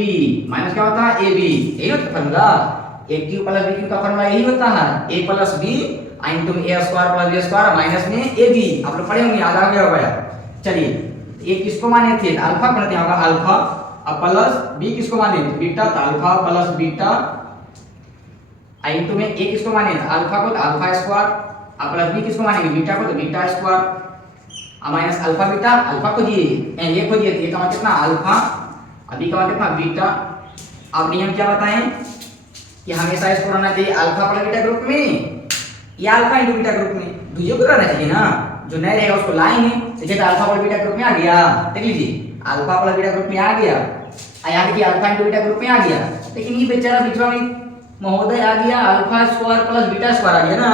माइनस क्या होता है AB यही होता है फॉर्मूला AQ प्लस BQ का फॉर्मूला यही होता है A plus B into A square plus B square minus में AB आप लोग पढ़े होंगे याद आ गया होगा चलिए ये किसको माने थे अल्फा पढ़ते होगा अल्फा अब प्लस B किसको माने बीटा तो अल्फा प्लस बीटा इनटू में A किसको माने अल्फा को अल्फा स्क्वायर अब प्लस B किसको मानेंगे बीटा को तो बीटा स्क्वायर अब माइनस अल्फा बीटा अल्फा को दिए ये को दिए का मतलब कितना अल्फा अभी का मतलब कितना बीटा अब नियम क्या बताएं कि हमेशा इसको रहना चाहिए अल्फा प्लस बीटा ग्रुप में या अल्फा इनटू बीटा ग्रुप में दूसरे को रहना चाहिए ना जो नहीं रहेगा उसको लाएंगे जैसे अल्फा प्लस बीटा ग्रुप में आ गया देख लीजिए अल्फा प्लस बीटा ग्रुप में आ गया यहाँ देखिए अल्फा इनटू बीटा ग्रुप में आ गया लेकिन ये बेचारा बीच में महोदय आ गया alpha square plus beta square आ गया ना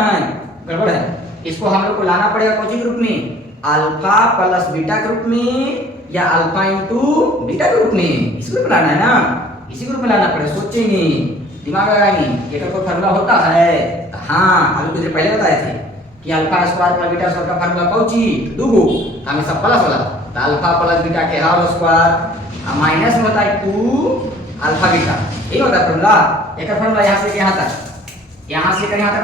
गड़बड़ है इसको हम लोग को लाना पड़ेगा कौन सी ग्रुप में अल्फा प्लस बीटा ग्रुप में या अल्फा इनटू बीटा ग्रुप में इसी ग्रुप में लाना है ना इसी ग्रुप में लाना पड़ेगा सोचेंगे दिमाग लगाएंगे ये कोई फार्मूला होता है हाँ हम लोग कुछ पहले बताए थे कि alpha square plus beta square का फार्मूला कौन सी दुगो हमेशा प्लस वाला तो अल्फा प्लस बीटा के होल स्क्वायर माइनस में होता है 2 अल्फा बीटा यही होता है फार्मूला एक फार्मूला यहां से यहां तक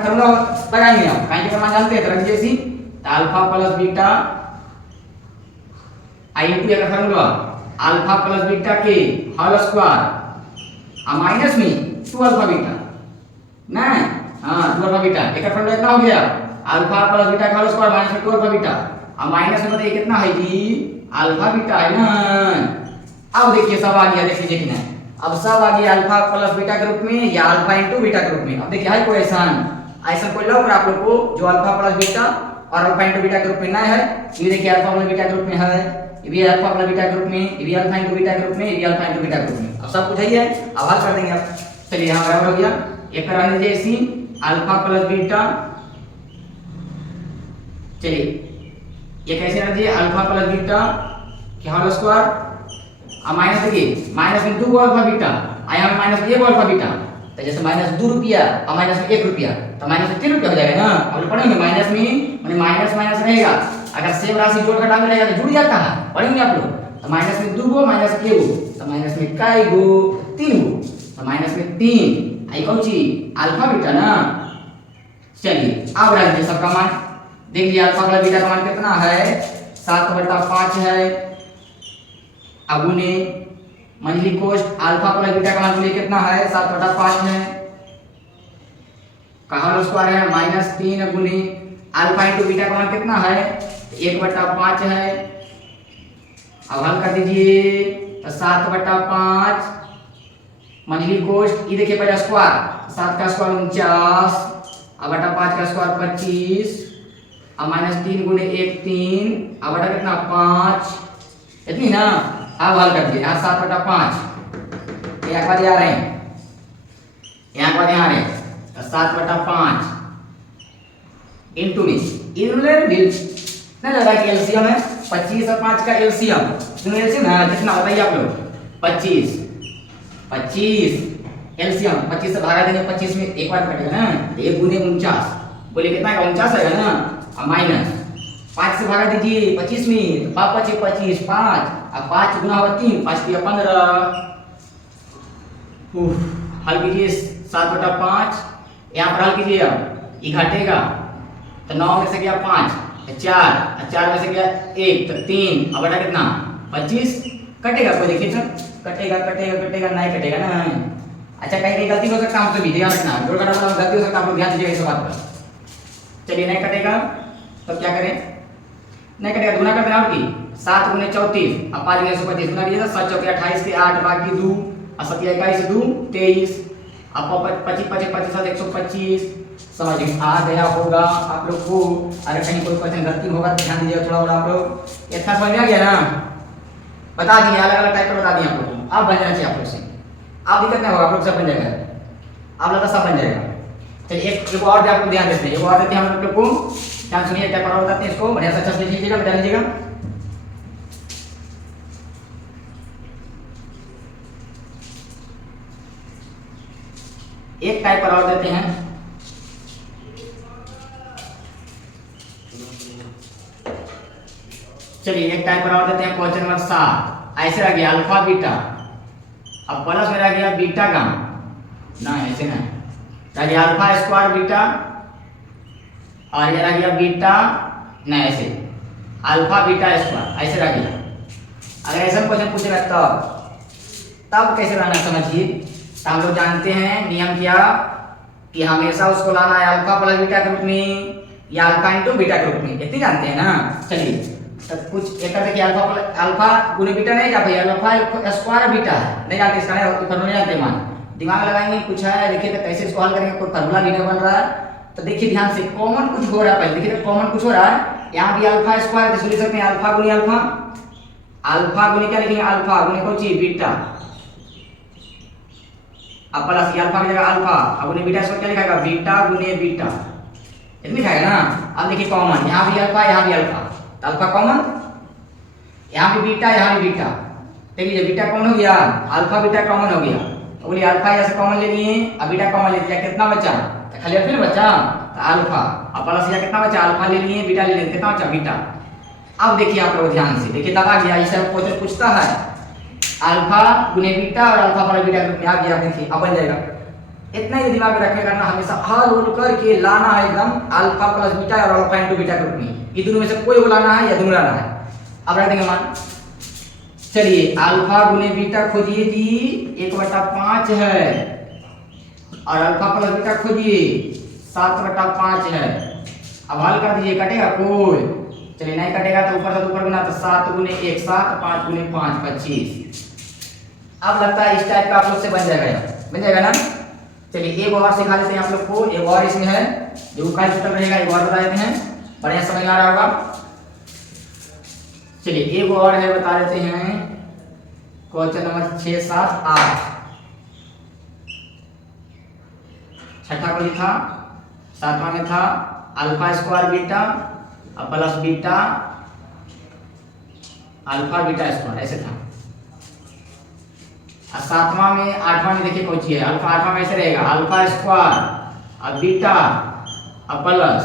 फार्मूला लगाएंगे हम कहीं के प्रमाण जानते हैं तरह जैसी अल्फा प्लस बीटा आई इंटू का फार्मूला अल्फा प्लस बीटा के होल स्क्वायर और माइनस में 2 अल्फा बीटा ना। हां 2 अल्फा बीटा एक फार्मूला कितना हो गया अल्फा प्लस बीटा का होल स्क्वायर माइनस में 2 अल्फा बीटा और माइनस में बताइए कितना है जी अल्फा बीटा है ना। अब देखिए सब आ गया, देखिए कितना अब सब आ गया अल्फा प्लस बीटा के रूप में या अल्फा इंटू बीटा के रूप में। अब देखिए है कोई ऐसा कोई लग रहा आप लोग को जो अल्फा प्लस बीटा और अल्फा इंटू बीटा के रूप में ना है। ये देखिए अल्फा प्लस बीटा के रूप में है, ये भी अल्फा प्लस बीटा के रूप में, ये भी अल्फा इंटू बीटा के रूप में, ये भी अल्फा इंटू बीटा के रूप में। अब सब कुछ है, अब हल कर देंगे आप। चलिए यहां बराबर हो गया, एक करा लीजिए इसी अल्फा प्लस बीटा। चलिए ये कैसे रख दिए अल्फा प्लस बीटा के होल स्क्वायर और माइनस देखिए माइनस में 2 अल्फा बीटा यहाँ में माइनस 1 अल्फा बीटा। तो जैसे माइनस 2 रुपया और माइनस में 1 रुपया तो माइनस में 3 रुपया हो जाएगा ना। हम लोग पढ़ेंगे माइनस में माने माइनस माइनस रहेगा, अगर सेम राशि जोड़ घटा में रहेगा तो जुड़ जाता है, पढ़ेंगे आप लोग। तो माइनस में 2 गो माइनस 1 गो तो माइनस में काय गो 3 गो तो माइनस में 3 आई कौन सी अल्फा बीटा ना। चलिए अब रख दीजिए सबका मान, देख लीजिए अल्फा प्लस बीटा का मान कितना है 7/5 है। अब गुने मंझली कोष्ठ अल्फा प्लस बीटा का मान बोलिए कितना है 7/5 है का होल स्क्वायर है माइनस 3 गुने अल्फा इंटू बीटा का मान कितना है 1/5 है। अब हल कर दीजिए तो 7/5 मंझली कोष्ठ ये देखिए पहले स्क्वायर 7 का स्क्वायर 49 अब बटा 5 का स्क्वायर 25 अब माइनस 3 गुने 1 3 अब बटा कितना 5 इतनी ना। अब हल कर दिए यहाँ 7/5 यहाँ बाद आ रहे हैं, यहाँ बाद यहाँ आ रहे हैं 7/5 इंटू में इनलेर बिल ना लगा कि एलसीएम है 25 और 5 का एलसीएम दोनों एलसीएम है कितना बताइए आप लोग 25 एलसीएम 25 से भागा देंगे 25 में एक बार कटेगा ना 1 गुने 49 बोले कितना का 49 आएगा ना और माइनस 5 से भागा दीजिए 25 में तो 5 × 25 5 अब 5 गुना होगा 3 5 × 15 हल कीजिए 7/5 यहाँ पर हल कीजिए अब ये घटेगा तो 9 में से गया 5 4 में से गया 1 तो 3 अब बटा कितना 25 कटेगा कोई देखिए सर कटेगा नहीं कटेगा ना। अच्छा कहीं गलती हो सकता है हमसे भी ध्यान रखना जोड़ घटा वाला गलती हो सकता है आप लोग ध्यान दीजिएगा इस बात पर। चलिए नहीं कटेगा तो क्या करें नहीं कटेगा गुना कर देना और की 7 गुने 34 अब 5 गुने 125 गुना कीजिएगा 7 चौके 28 के 8 बाकी 2 और 7 21 2 23 अब 25 25 7 125 समझ में आ गया होगा आप लोग को। अगर कहीं कोई क्वेश्चन गलती होगा तो ध्यान दीजिएगा थोड़ा और आप लोग इतना समझ में आ गया ना। बता दिए अलग अलग टाइप का बता दिए आप लोग को, अब बन जाना चाहिए आप लोग से, अब दिक्कत नहीं होगा आप लोग सब बन जाएगा, अब लगता सब बन जाएगा। चलिए एक और आप लोग ध्यान देते हैं, एक और देते हैं हम लोग को ध्यान सुनिए टाइप और बताते हैं इसको बढ़िया से अच्छा से लीजिएगा बता लीजिएगा। एक टाइप और देते हैं चलिए एक टाइप और देते हैं क्वेश्चन नंबर 7 ऐसे रह गया अल्फा बीटा अब प्लस में रह गया बीटा गामा ना ऐसे ना रह गया अल्फा स्क्वायर बीटा और ये रह गया बीटा ना ऐसे अल्फा बीटा स्क्वायर ऐसे रह गया। अगर ऐसा क्वेश्चन पूछेगा तब कैसे लाना समझिए। तो हम लोग जानते हैं नियम क्या कि हमेशा उसको लाना है अल्फा प्लस बीटा के रूप में या अल्फा इंटू बीटा के रूप में, इतनी जानते हैं ना। चलिए तो कुछ एक देखिए अल्फा गुने बीटा नहीं जाता है अल्फा स्क्वायर बीटा है नहीं जानते इसका नहीं जानते मान दिमाग लगाएंगे कुछ है देखिए तो कैसे इसको हल करेंगे कोई फार्मूला भी नहीं बन रहा है। तो देखिए ध्यान से कॉमन कुछ हो रहा है पहले देखिए कॉमन कुछ हो रहा है यहाँ भी अल्फा स्क्वायर तो लिख सकते हैं अल्फा गुने क्या लिखेंगे अल्फा गुने कौन सी बीटा अब प्लस अल्फा की जगह अल्फा अब गुने बीटा स्क्वायर क्या लिखाएगा बीटा गुने बीटा इतनी लिखाएगा ना। अब देखिए कॉमन यहाँ भी अल्फा यहाँ भी अल्फा तो अल्फा कॉमन यहाँ भी बीटा यहाँ भी बीटा देख लीजिए बीटा कॉमन हो गया अल्फा बीटा कॉमन हो गया तो बोलिए अल्फा यहाँ से कॉमन ले लिए अब बीटा कॉमन ले लिया कितना बचा तो खाली फिर बचा तो अल्फा अब प्लस यहाँ कितना बचा अल्फा ले लिए बीटा ले लिए कितना बचा बीटा। अब देखिए आप लोग ध्यान से देखिए तब आ गया इस क्वेश्चन पूछता है अल्फा गुने बीटा और अल्फा प्लस बीटा में आ गया देखिए अब बन जाएगा। इतना ही दिमाग में रखने करना हमेशा हल उल करके लाना है एकदम अल्फा प्लस बीटा और अल्फा इंटू बीटा के रूप में ये दोनों में से कोई को लाना है या दोनों लाना है। अब रख देंगे मान चलिए अल्फा गुने बीटा खोजिए जी, 1/5 है, और अल्फा प्लस बीटा खोजिए 7/5 है। अब हल कर दीजिए, कटेगा कोई? चलिए नहीं कटेगा तो ऊपर से ऊपर गुना, तो 7 गुने 1 7, 5 गुने 5 25। अब लगता है इस टाइप का आप लोग से बन जाएगा, बन जाएगा ना। चलिए एक और सिखा देते हैं आप लोग को, एक और इसमें है जो का टोटल रहेगा, एक और बता देते हैं, बढ़िया समझ में आ रहा होगा। चलिए एक और है, बता देते हैं, क्वेश्चन नंबर 6 7 8। छठा को लिखा, सातवां में था alpha square beta plus beta alpha beta square, ऐसे था। और सातवां में आठवां में देखिए कौन सी है, अल्फा आठवां में ऐसे रहेगा, अल्फा स्क्वायर और बीटा प्लस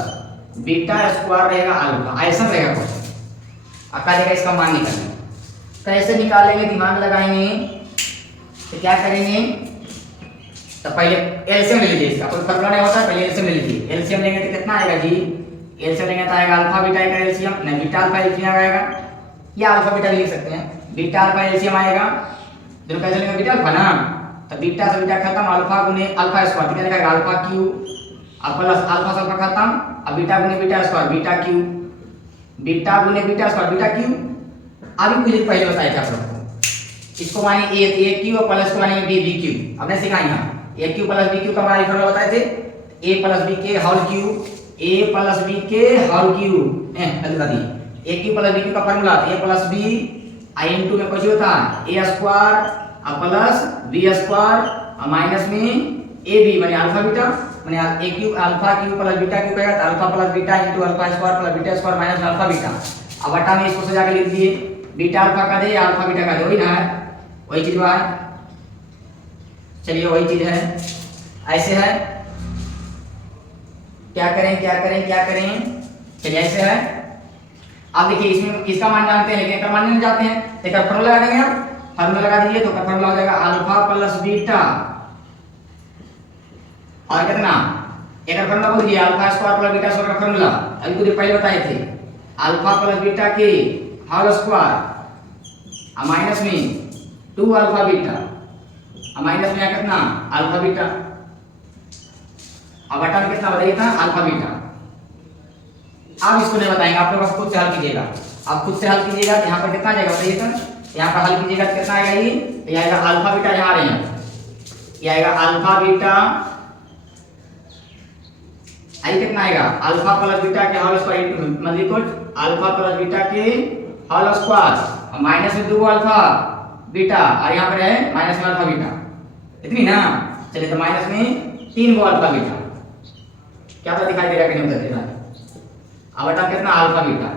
बीटा स्क्वायर रहेगा अल्फा, ऐसा रहेगा क्वेश्चन। अक्का देगा इसका मान निकालना, कैसे निकालेंगे, दिमाग लगाएंगे तो क्या करेंगे, तो पहले एलसीएम ले लीजिए इसका, कोई फॉर्मूला नहीं होता, पहले एलसीएम ले लीजिए। एलसीएम लेंगे तो कितना आएगा जी, एलसीएम लेंगे तो आएगा अल्फा बीटा का एलसीएम, नहीं बीटा अल्फा एलसीएम आएगा, या अल्फा बीटा भी लिख सकते हैं, बीटा अल्फा एलसीएम आएगा, दोनों कैसे लेंगे, बीटा अल्फा ना, तो बीटा से बीटा खत्म, अल्फा गुने अल्फा स्क्वायर, कितना लिखेगा अल्फा क्यू, अब प्लस अल्फा से अल्फा खत्म, अब बीटा गुने beta square, beta Q, beta गुने बीटा स्क्वायर, बीटा क्यू। अभी कुछ पहले बताया था आप लोग को, इसको मानिए ए क्यू और प्लस को मानिए बी क्यू, हमने सिखाया यहाँ A cube plus B cube का हमारा फॉर्मूला बताए थे, ए प्लस बी के whole cube, A plus B के होल क्यू, बता दिए A cube plus B cube का फॉर्मूला, ए प्लस बी आई इनटू में कुछ होता है A square plus B square minus में ए बी माने अल्फा बीटा, माने A cube alpha cube plus beta cube कहेगा तो alpha plus beta into alpha square plus beta square minus alpha beta. अब बटा में इसको सजा के लिख दिए, बीटा अल्फा का दे या अल्फा बीटा का दे, वही ना है, वही चीज है। चलिए वही चीज है, ऐसे है, क्या करें क्या करें क्या करें, चलिए ऐसे है। अब देखिए इसमें इसका मान जानते हैं लेकिन इसका मान नहीं जाते हैं, तो फॉर्मूला लगा देंगे, आप फॉर्मूला लगा दीजिए तो फॉर्मूला हो जाएगा अल्फा प्लस बीटा और कितना, एक फॉर्मूला बोल दिया alpha square plus beta square का फॉर्मूला, अभी कुछ पहले बताए थे, अल्फा प्लस बीटा के होल स्क्वायर माइनस में 2 अल्फा बीटा माइनस में कितना अल्फा बीटा, अब बटा में कितना बताइए था अल्फा बीटा। अब इसको नहीं बताएंगे, आप लोग खुद से हल कीजिएगा, आप खुद से हल कीजिएगा, यहाँ पर कितना जाएगा बताइए था, यहाँ पर हल कीजिएगा कितना आएगा, ये आएगा अल्फा बीटा, यहाँ आ रहे हैं, ये आएगा अल्फा बीटा, आई कितना आएगा अल्फा प्लस बीटा के होल स्क्वायर मतलब कुछ अल्फा प्लस बीटा के होल स्क्वायर माइनस में 2 अल्फा बीटा और यहाँ पर है माइनस में अल्फा बीटा, इतनी ना। चलिए तो माइनस में 3 गो अल्फा बीटा, क्या पता दिखाई दे रहा है कि नहीं उधर देना, अब बटा कितना अल्फा बीटा।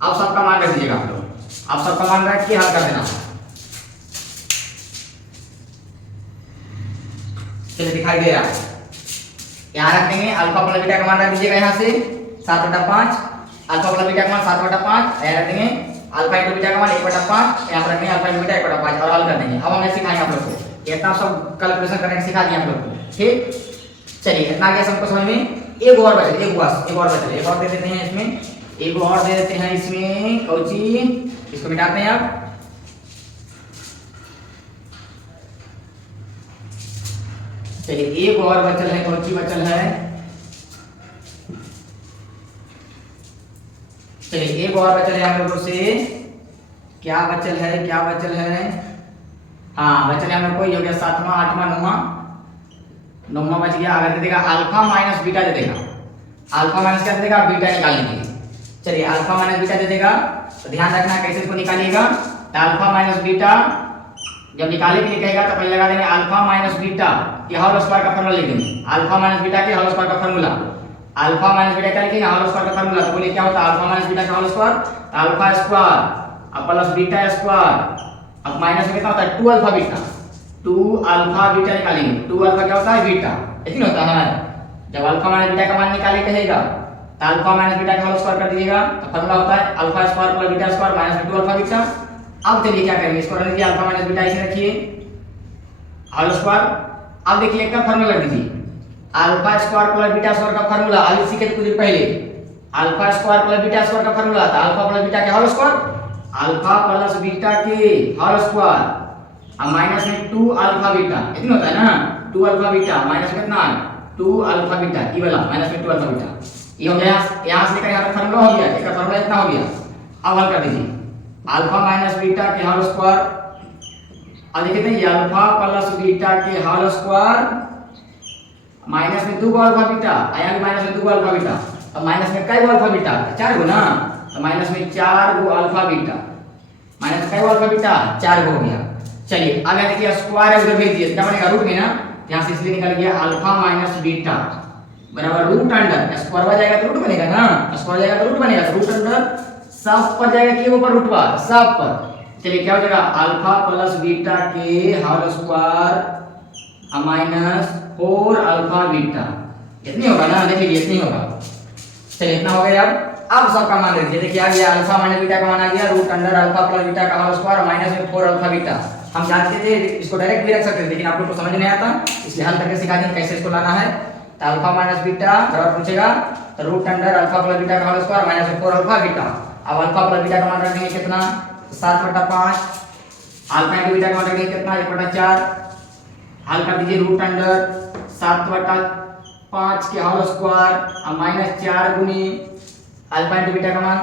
अब सबका मान रख दीजिएगा आप लोग, अब सबका मान रख के हल कर देना। चलिए दिखाई दे रहा है, यहाँ रख देंगे अल्फा प्लस बीटा का मान रख दीजिएगा, यहाँ से 7/5, अल्फा प्लस बीटा का मान 7/5, यहाँ रख देंगे अल्फा इंटू बीटा का मान 1/5, यहाँ पर रखेंगे अल्फा इंटू बीटा 1/5 और हल कर देंगे। अब हमने सिखाएंगे आप लोग को, इतना सब कैलकुलेशन करने सिखा दिया आप लोग को, ठीक। चलिए इतना आ गया सबको समझ में। एक और बचे, एक और बचे, एक और दे देते हैं इसमें, एक और दे देते हैं इसमें, कौची इसको मिटाते हैं आप। चलिए एक और बचल है, कौची बचल है, चलिए एक और बचल है हम लोगों से, क्या बचल है क्या बचल है, हाँ बचल है हम लोग को, ये हो गया 7वां 8वां 9वां बच गया। अगर दे देगा अल्फा माइनस बीटा दे देगा, अल्फा माइनस क्या दे देगा बीटा निकालेंगे। चलिए अल्फा माइनस बीटा दे देगा तो ध्यान रखना कैसे इसको निकालिएगा, तो अल्फा माइनस बीटा जब निकालने के लिए कहेगा तो पहले लगा देंगे अल्फा माइनस बीटा के होल स्क्वायर का फॉर्मूला लिख देंगे, अल्फा माइनस बीटा के होल स्क्वायर का फॉर्मूला, अल्फा माइनस बीटा क्या लिखेंगे होल स्क्वायर का फॉर्मूला, तो बोलिए क्या होता है अल्फा माइनस बीटा का whole square, alpha square plus beta square, अब माइनस में कितना होता है 2 अल्फा बीटा, 2 अल्फा बीटा निकालेंगे, 2 अल्फा क्या होता है बीटा, इतना होता है। जब अल्फा माइनस बीटा का मान निकाले कहेगा तो अल्फा माइनस बीटा का होल स्क्वायर कर दीजिएगा, तो फॉर्मूला होता है alpha square plus beta square minus 2 alpha beta. अब चलिए क्या करेंगे, इसको रख दीजिए अल्फा माइनस बीटा इसे रखिए होल स्क्वायर। अब देखिए एक का फॉर्मूला रख दीजिए alpha square plus beta square का फॉर्मूला, अब इसी के कुछ पहले alpha square plus beta square का फॉर्मूला था अल्फा प्लस बीटा के whole square, alpha plus beta के होल स्क्वायर अब माइनस में 2 अल्फा बीटा इतना होता है ना 2 अल्फा बीटा माइनस में कितना 2 अल्फा बीटा ये वाला माइनस में 2 अल्फा बीटा ये हो गया यहां से लेकर यहां तक फार्मूला हो गया इसका फार्मूला इतना हो गया अब हल कर दीजिए अल्फा माइनस बीटा के होल स्क्वायर अब देखते हैं ये अल्फा प्लस बीटा के होल स्क्वायर माइनस में 2 अल्फा बीटा आया भी माइनस में 2 अल्फा बीटा अब माइनस में कई अल्फा बीटा 4 गो ना तो माइनस में 4 गो अल्फा बीटा माइनस कई अल्फा बीटा 4 गो हो गया चलिए आगे देखिए स्क्वायर उधर भेज दिए क्या बनेगा रूट में ना यहां से इसलिए निकल गया अल्फा माइनस बीटा बराबर रूट अंडर स्क्वायर जाएगा तो रूट बनेगा ना स्क्वायर जाएगा तो रूट बनेगा रूट अंडर सब पर जाएगा के ऊपर रूट पर सब पर चलिए क्या हो जाएगा अल्फा प्लस बीटा के whole square minus 4 alpha beta इतनी होगा ना देखिए इतनी होगा चलिए इतना हो गया अब सबका मान दे दीजिए देखिए आ गया अल्फा माइनस बीटा का मान आ गया root under alpha plus beta का होल स्क्वायर माइनस में 4 अल्फा बीटा हम जानते थे इसको डायरेक्ट भी रख सकते थे लेकिन आप लोग को समझ नहीं आता इसलिए हल करके सिखा दें कैसे इसको लाना है तो अल्फा माइनस बीटा बराबर पूछेगा तो root under alpha plus beta का होल स्क्वायर माइनस में 4 अल्फा बीटा अब अल्फा प्लस बीटा का मान रख देंगे कितना 7/5 अल्फा इंटू बीटा का मान रख देंगे कितना 1/4 हल कर दीजिए रूट अंडर 7/5 के होल स्क्वायर और माइनस 4 गुनी अल्फा इंटू बीटा का मान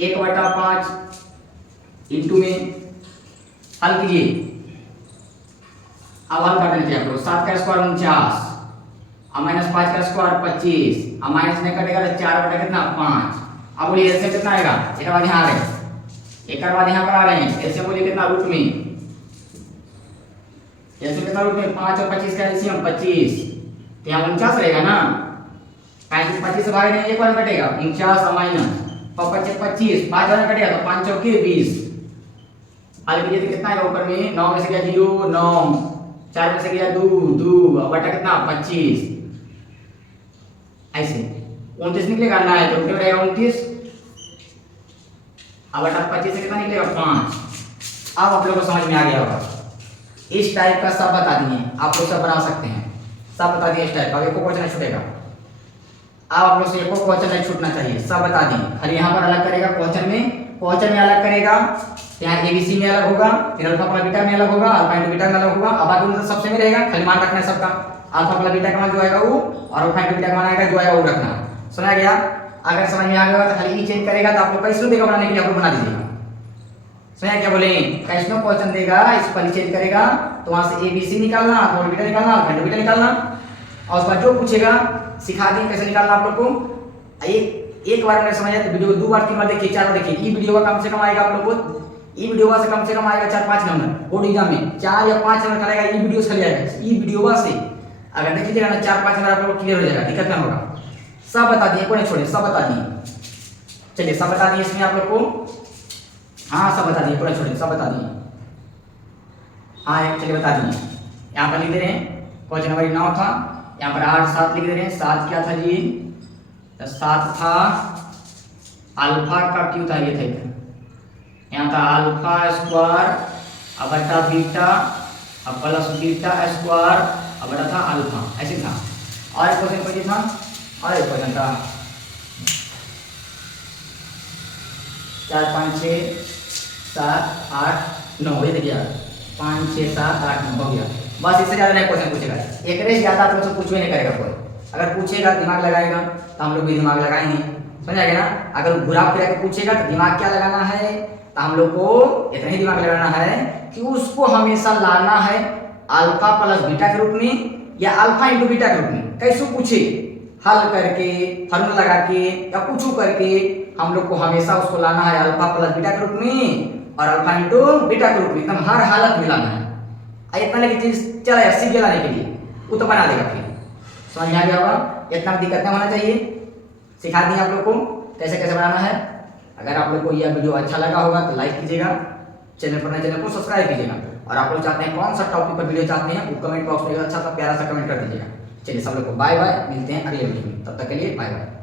1/5 इंटू में हल कीजिए अब हल कर दीजिए आप लोग 7 का स्क्वायर 49 और माइनस 5 का स्क्वायर 25 और माइनस में कटेगा तो 4 बटा कितना 5 अब बोलिए एलसीएम कितना आएगा एक बाद यहाँ आ रहे हैं एक बाद यहाँ पर आ रहे हैं एलसीएम बोलिए कितना रूट में एलसीएम कितना रूट में 5 और 25 का एलसीएम 25 तो यहाँ 49 रहेगा ना 25 से भाग देंगे एक बार कटेगा 49 और माइनस 25 5 बार कटेगा तो 5 चौके 20 आगे कीजिए तो कितना आएगा ऊपर में 9 में से गया 0 9 4 में से गया 2 2 बटा कितना 25 ऐसे 29 निकलेगा ना है तो कितना रहेगा 29 अब बटा 25 से कितना निकलेगा 5 अब आप लोगों को समझ में आ गया होगा इस टाइप का सब बता दिए आप लोग सब बना सकते हैं सब बता दिए इस टाइप का एक को क्वेश्चन नहीं छूटेगा अब आप लोग से एक को क्वेश्चन नहीं छूटना चाहिए सब बता दिए खाली यहाँ पर अलग करेगा क्वेश्चन में अलग करेगा यहाँ एबीसी में अलग होगा फिर अल्फा प्लस बीटा में अलग होगा अल्फा इंटू बीटा में अलग होगा अब बाकी मतलब सबसे में रहेगा खाली मान रखना है सबका अल्फा प्लस बीटा का मान जो आएगा वो और अल्फा इंटू बीटा का मान आएगा जो आएगा वो रखना समझ गया अगर समझ में आ गया तो खाली ई चेंज करेगा तो आप लोग कैसे देगा बनाने के लिए आप लोग बना दीजिएगा समझ क्या बोले कैसे क्वेश्चन देगा इस पर चेंज करेगा तो वहां से एबीसी निकालना अल्फा बीटा निकालना अल्फा इंटू बीटा निकालना और उसके बाद जो पूछेगा सिखा देंगे कैसे निकालना आप लोग को एक बार में समझ आए तो वीडियो 2 बार 3 बार देखिए 4 बार देखिए ये वीडियो का कम से कम आएगा आप लोग को ये वीडियो से कम से कम आएगा 4-5 नंबर बोर्ड एग्जाम में 4 या 5 नंबर का ये वीडियो से खाली आएगा ये वीडियो से अगर देख लीजिएगा ना 4-5 नंबर आप लोग क्लियर हो जाएगा दिक्कत ना होगा सब बता दिए कोई नहीं छोड़े सब बता दिए चलिए सब बता दिए इसमें आप लोग को हाँ सब बता दिए कोई नहीं छोड़े सब बता दिए हाँ चलिए बता दिए यहाँ पर लिख दे रहे हैं क्वेश्चन नंबर 9 था यहाँ पर 8 7 लिख दे रहे हैं 7 क्या था जी 7 था अल्फा का क्यों था ये था यहाँ था अल्फा स्क्वायर अब बटा बीटा अब प्लस बीटा स्क्वायर अब बटा था अल्फा ऐसे था और एक क्वेश्चन कोई था और एक क्वेश्चन था 4 5 6 7 8 9 ये देखिए 5 6 7 8 9 हो गया बस इससे ज्यादा नहीं क्वेश्चन पूछेगा एक रे ज्यादा आप लोग से पूछवे नहीं करेगा कोई अगर पूछेगा दिमाग लगाएगा तो हम लोग भी दिमाग लगाएंगे समझ आएगा ना अगर घुरा फिरा के पूछेगा तो दिमाग क्या लगाना है तो हम लोग को इतना ही दिमाग लगाना है कि उसको हमेशा लाना है अल्फा प्लस बीटा के रूप में या अल्फा इंटू बीटा के रूप में कैसे पूछे हल करके फार्मूला लगा के या कुछ करके हम लोग को हमेशा उसको लाना है अल्फा प्लस बीटा के रूप में और अल्फा इंटू बीटा के रूप में एकदम हर हालत में लाना है इतना लेके चीज चला सीख के लाने के लिए वो तो बना देगा फिर समझ में आ गया होगा इतना दिक्कत नहीं होना चाहिए सिखा दिए आप लोग को कैसे कैसे बनाना है अगर आप लोग को यह वीडियो अच्छा लगा होगा तो लाइक कीजिएगा चैनल को सब्सक्राइब कीजिएगा और आप लोग चाहते हैं कौन सा टॉपिक पर वीडियो चाहते हैं वो कमेंट बॉक्स में अच्छा सा प्यारा सा कमेंट कर दीजिएगा चलिए सब लोग को बाय बाय मिलते हैं अगले वीडियो में तब तक के लिए बाय बाय।